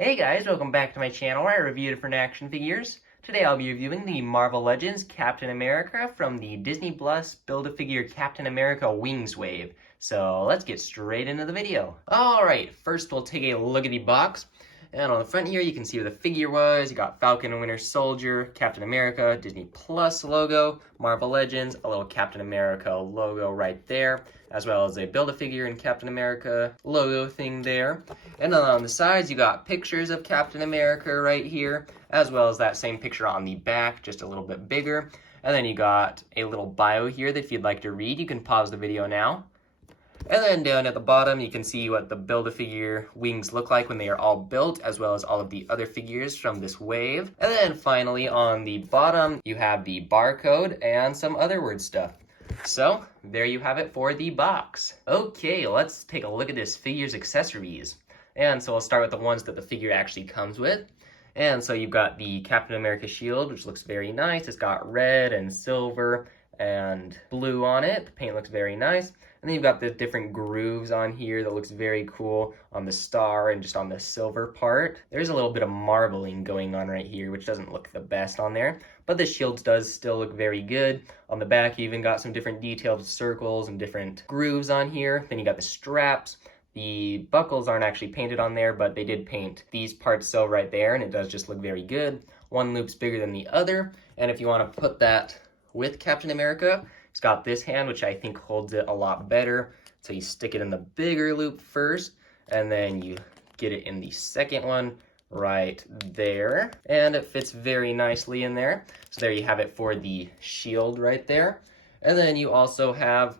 Hey guys, welcome back to my channel where I review different action figures. Today I'll be reviewing the Marvel Legends Captain America from the Disney Plus Build-A-Figure Captain America Wings Wave. So let's get straight into the video. Alright, first we'll take a look at the box. And on the front here you can see where the figure was. You got Falcon and Winter Soldier, Captain America, Disney Plus logo, Marvel Legends, a little Captain America logo right there, as well as a Build-A-Figure and Captain America logo thing there. And then on the sides, you got pictures of Captain America right here, as well as that same picture on the back, just a little bit bigger. And then you got a little bio here that if you'd like to read, you can pause the video now. And then down at the bottom, you can see what the Build-A-Figure wings look like when they are all built, as well as all of the other figures from this wave. And then finally, on the bottom, you have the barcode and some other word stuff. So, there you have it for the box. Okay, let's take a look at this figure's accessories. And so we'll start with the ones that the figure actually comes with. And so you've got the Captain America shield, which looks very nice. It's got red and silver and blue on it. The paint looks very nice. And then you've got the different grooves on here that looks very cool on the star and just on the silver part. There's a little bit of marbling going on right here, which doesn't look the best on there. But the shield does still look very good. On the back, you even got some different detailed circles and different grooves on here. Then you got the straps. The buckles aren't actually painted on there, but they did paint these parts so right there, and it does just look very good. One loop's bigger than the other, and if you want to put that with Captain America, it's got this hand, which I think holds it a lot better. So you stick it in the bigger loop first, and then you get it in the second one right there, and it fits very nicely in there. So there you have it for the shield right there. And then you also have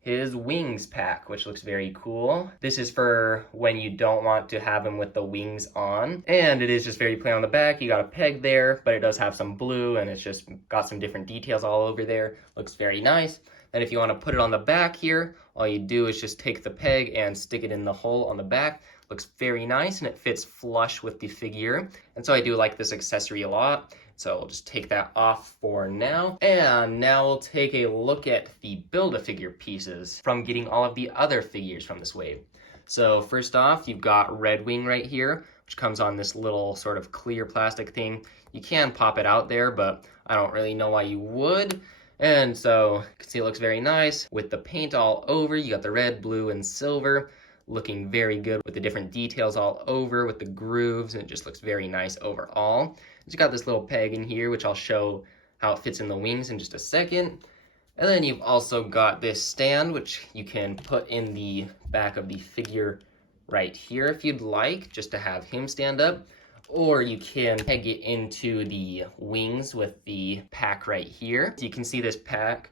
his wings pack, which looks very cool. This is for when you don't want to have him with the wings on. And it is just very plain on the back. You got a peg there, but it does have some blue and it's just got some different details all over there. Looks very nice. And if you want to put it on the back here, all you do is just take the peg and stick it in the hole on the back. Looks very nice and it fits flush with the figure. And so I do like this accessory a lot. So we'll just take that off for now. And now we'll take a look at the Build-A-Figure pieces from getting all of the other figures from this wave. So first off, you've got Red Wing right here, which comes on this little sort of clear plastic thing. You can pop it out there, but I don't really know why you would. And so you can see it looks very nice with the paint all over. You got the red, blue, and silver. Looking very good with the different details all over with the grooves, and it just looks very nice overall. It's got this little peg in here, which I'll show how it fits in the wings in just a second. And then you've also got this stand, which you can put in the back of the figure right here if you'd like, just to have him stand up. Or you can peg it into the wings with the pack right here. So you can see this pack.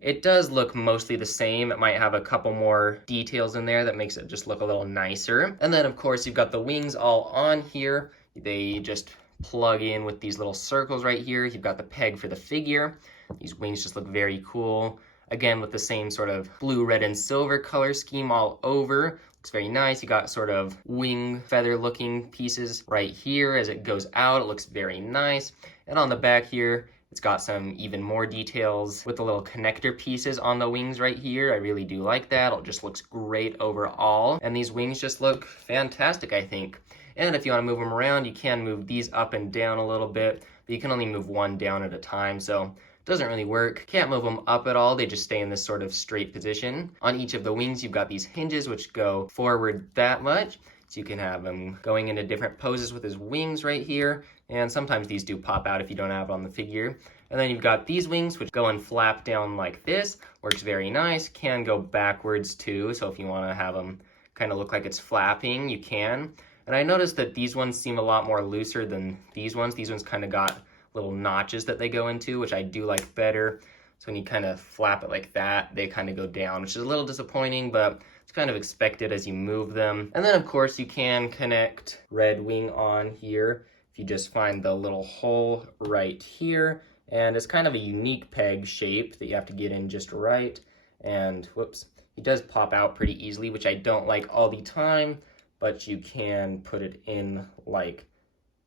It does look mostly the same. It might have a couple more details in there that makes it just look a little nicer. And then of course you've got the wings all on here. They just plug in with these little circles right here. You've got the peg for the figure. These wings just look very cool. Again, with the same sort of blue, red, and silver color scheme all over. Looks very nice. You got sort of wing feather looking pieces right here as it goes out. It looks very nice. And on the back here, it's got some even more details with the little connector pieces on the wings right here. I really do like that. It just looks great overall. And these wings just look fantastic, I think. And if you want to move them around, you can move these up and down a little bit, but you can only move one down at a time, so it doesn't really work. Can't move them up at all. They just stay in this sort of straight position. On each of the wings, you've got these hinges which go forward that much. So you can have him going into different poses with his wings right here. And sometimes these do pop out if you don't have it on the figure. And then you've got these wings which go and flap down like this. Works very nice. Can go backwards too. So if you want to have them kind of look like it's flapping, you can. And I noticed that these ones seem a lot more looser than these ones. These ones kind of got little notches that they go into, which I do like better. So when you kind of flap it like that, they kind of go down, which is a little disappointing, but it's kind of expected as you move them. And then of course you can connect Red Wing on here if you just find the little hole right here. And it's kind of a unique peg shape that you have to get in just right. And whoops, he does pop out pretty easily, which I don't like all the time, but you can put it in like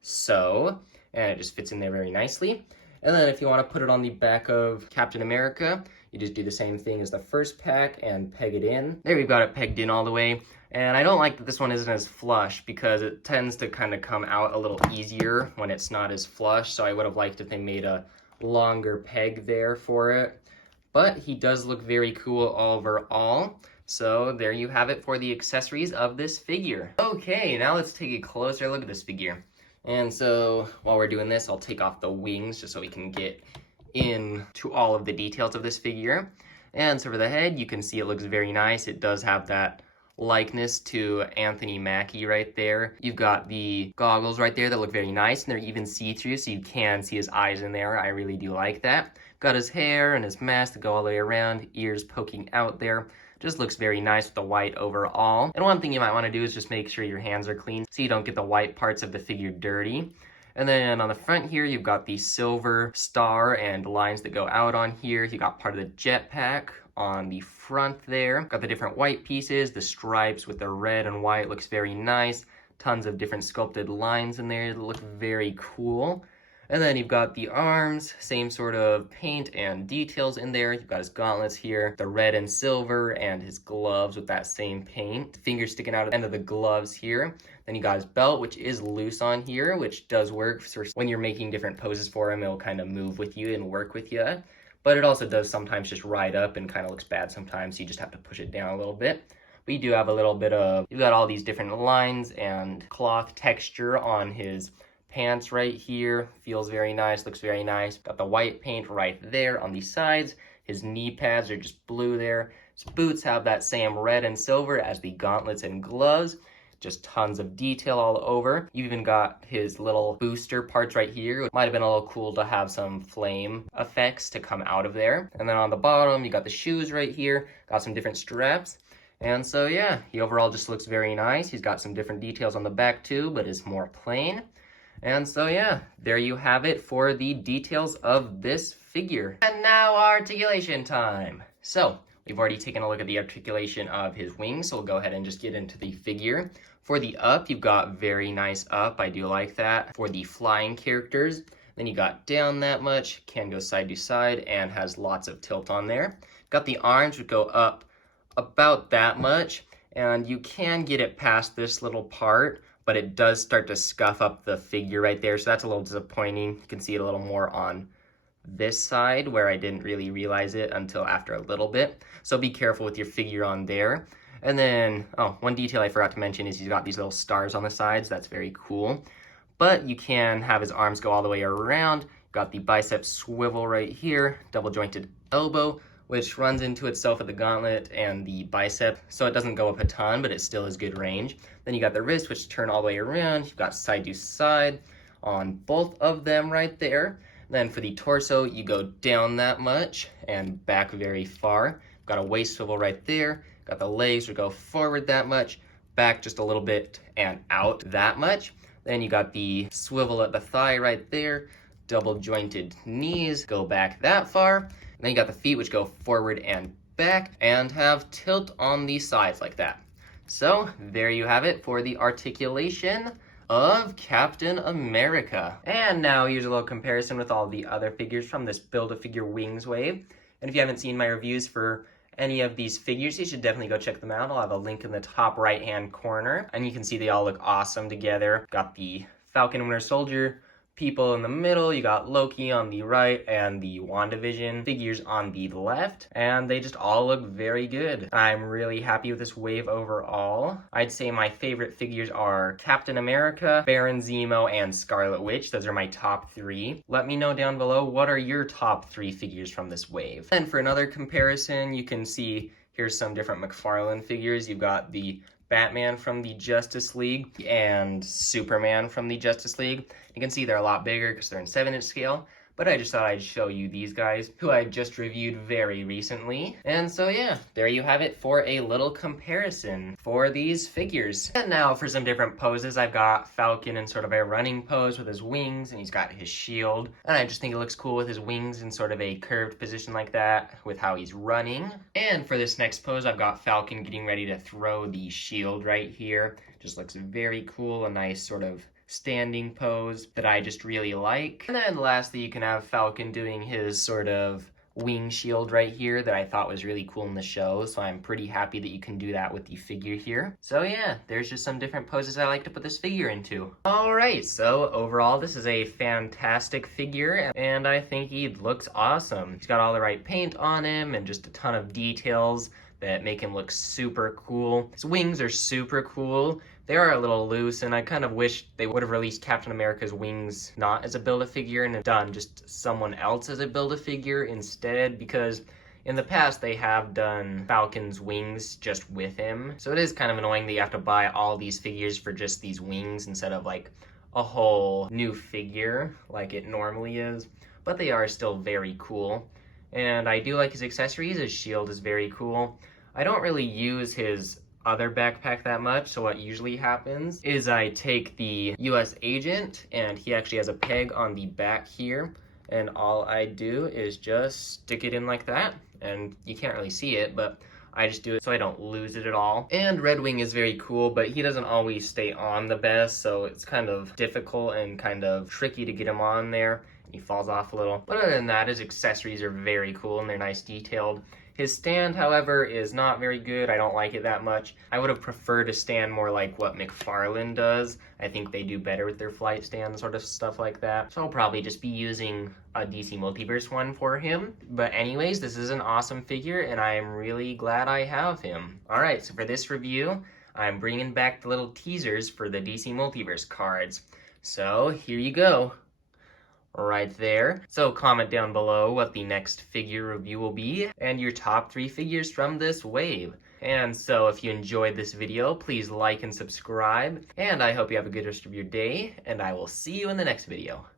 so, and it just fits in there very nicely. And then if you want to put it on the back of Captain America, you just do the same thing as the first pack and peg it in. There we've got it pegged in all the way. And I don't like that this one isn't as flush because it tends to kind of come out a little easier when it's not as flush. So I would have liked if they made a longer peg there for it. But he does look very cool overall. So there you have it for the accessories of this figure. Okay, now let's take a closer look at this figure. And so while we're doing this, I'll take off the wings just so we can get into all of the details of this figure. And so for the head, you can see it looks very nice. It does have that likeness to Anthony Mackie right there. You've got the goggles right there that look very nice, and they're even see-through, so you can see his eyes in there. I really do like that. Got his hair and his mask to go all the way around, ears poking out there. Just looks very nice with the white overall. And one thing you might want to do is just make sure your hands are clean so you don't get the white parts of the figure dirty. And then on the front here, you've got the silver star and lines that go out on here. You got part of the jetpack on the front there. Got the different white pieces, the stripes with the red and white looks very nice. Tons of different sculpted lines in there that look very cool. And then you've got the arms, same sort of paint and details in there. You've got his gauntlets here, the red and silver, and his gloves with that same paint. Fingers sticking out at the end of the gloves here. Then you got his belt, which is loose on here, which does work for when you're making different poses for him. It'll kind of move with you and work with you. But it also does sometimes just ride up and kind of looks bad sometimes, so you just have to push it down a little bit. But you do have a little bit of, you've got all these different lines and cloth texture on his pants right here. Feels very nice, looks very nice. Got the white paint right there on the sides. His knee pads are just blue there. His boots have that same red and silver as the gauntlets and gloves. Just tons of detail all over. You even got his little booster parts right here. It might have been a little cool to have some flame effects to come out of there. And then on the bottom, you got the shoes right here. Got some different straps. And so yeah, he overall just looks very nice. He's got some different details on the back too, but is more plain. And so yeah, there you have it for the details of this figure. And now articulation time. So we've already taken a look at the articulation of his wings, so we'll go ahead and just get into the figure. For the up, you've got very nice up. I do like that. For the flying characters, then you got down that much, can go side to side, and has lots of tilt on there. Got the arms, would go up about that much, and you can get it past this little part, but it does start to scuff up the figure right there, so that's a little disappointing. You can see it a little more on this side where I didn't really realize it until after a little bit. So be careful with your figure on there. And then, oh, one detail I forgot to mention is he's got these little stars on the sides. That's very cool. But you can have his arms go all the way around. Got the bicep swivel right here, double jointed elbow, which runs into itself at the gauntlet and the bicep, so it doesn't go up a ton, but it still has good range. Then you got the wrist, which turn all the way around. You've got side to side on both of them right there. Then for the torso, you go down that much and back very far. Got a waist swivel right there. Got the legs, which go forward that much, back just a little bit and out that much. Then you got the swivel at the thigh right there. Double jointed knees, go back that far. Then you got the feet, which go forward and back and have tilt on the sides like that. So there you have it for the articulation of Captain America. And now here's a little comparison with all the other figures from this Build-A-Figure Wings wave. And if you haven't seen my reviews for any of these figures, you should definitely go check them out. I'll have a link in the top right-hand corner. And you can see they all look awesome together. Got the Falcon and Winter Soldier people in the middle, you got Loki on the right, and the WandaVision figures on the left, and they just all look very good. I'm really happy with this wave overall. I'd say my favorite figures are Captain America, Baron Zemo, and Scarlet Witch. Those are my top 3. Let me know down below, what are your top 3 figures from this wave? And for another comparison, you can see here's some different McFarlane figures. You've got the Batman from the Justice League and Superman from the Justice League. You can see they're a lot bigger because they're in 7-inch scale, but I just thought I'd show you these guys, who I just reviewed very recently. And so yeah, there you have it for a little comparison for these figures. And now for some different poses, I've got Falcon in sort of a running pose with his wings, and he's got his shield. And I just think it looks cool with his wings in sort of a curved position like that, with how he's running. And for this next pose, I've got Falcon getting ready to throw the shield right here. Just looks very cool, a nice sort of standing pose that I just really like. And then lastly, you can have Falcon doing his sort of wing shield right here that I thought was really cool in the show, so I'm pretty happy that you can do that with the figure here. So yeah, there's just some different poses I like to put this figure into. Alright, so overall this is a fantastic figure, and I think he looks awesome. He's got all the right paint on him and just a ton of details that make him look super cool. His wings are super cool. They are a little loose, and I kind of wish they would have released Captain America's wings not as a Build-A-Figure and have done just someone else as a Build-A-Figure instead, because in the past they have done Falcon's wings just with him. So it is kind of annoying that you have to buy all these figures for just these wings instead of like a whole new figure like it normally is. But they are still very cool. And I do like his accessories. His shield is very cool. I don't really use his other backpack that much, so what usually happens is I take the US agent, and he actually has a peg on the back here, and all I do is just stick it in like that, and you can't really see it, but I just do it so I don't lose it at all. And Red Wing is very cool, but he doesn't always stay on the best, so it's kind of difficult and kind of tricky to get him on there. He falls off a little. But other than that, his accessories are very cool and they're nice detailed. His stand, however, is not very good. I don't like it that much. I would have preferred a stand more like what McFarlane does. I think they do better with their flight stand, sort of stuff like that. So I'll probably just be using a DC Multiverse one for him. But anyways, this is an awesome figure, and I am really glad I have him. Alright, so for this review, I'm bringing back the little teasers for the DC Multiverse cards. So here you go. Right there. So comment down below what the next figure review will be and your top 3 figures from this wave. And so if you enjoyed this video, please like and subscribe. And I hope you have a good rest of your day, and I will see you in the next video.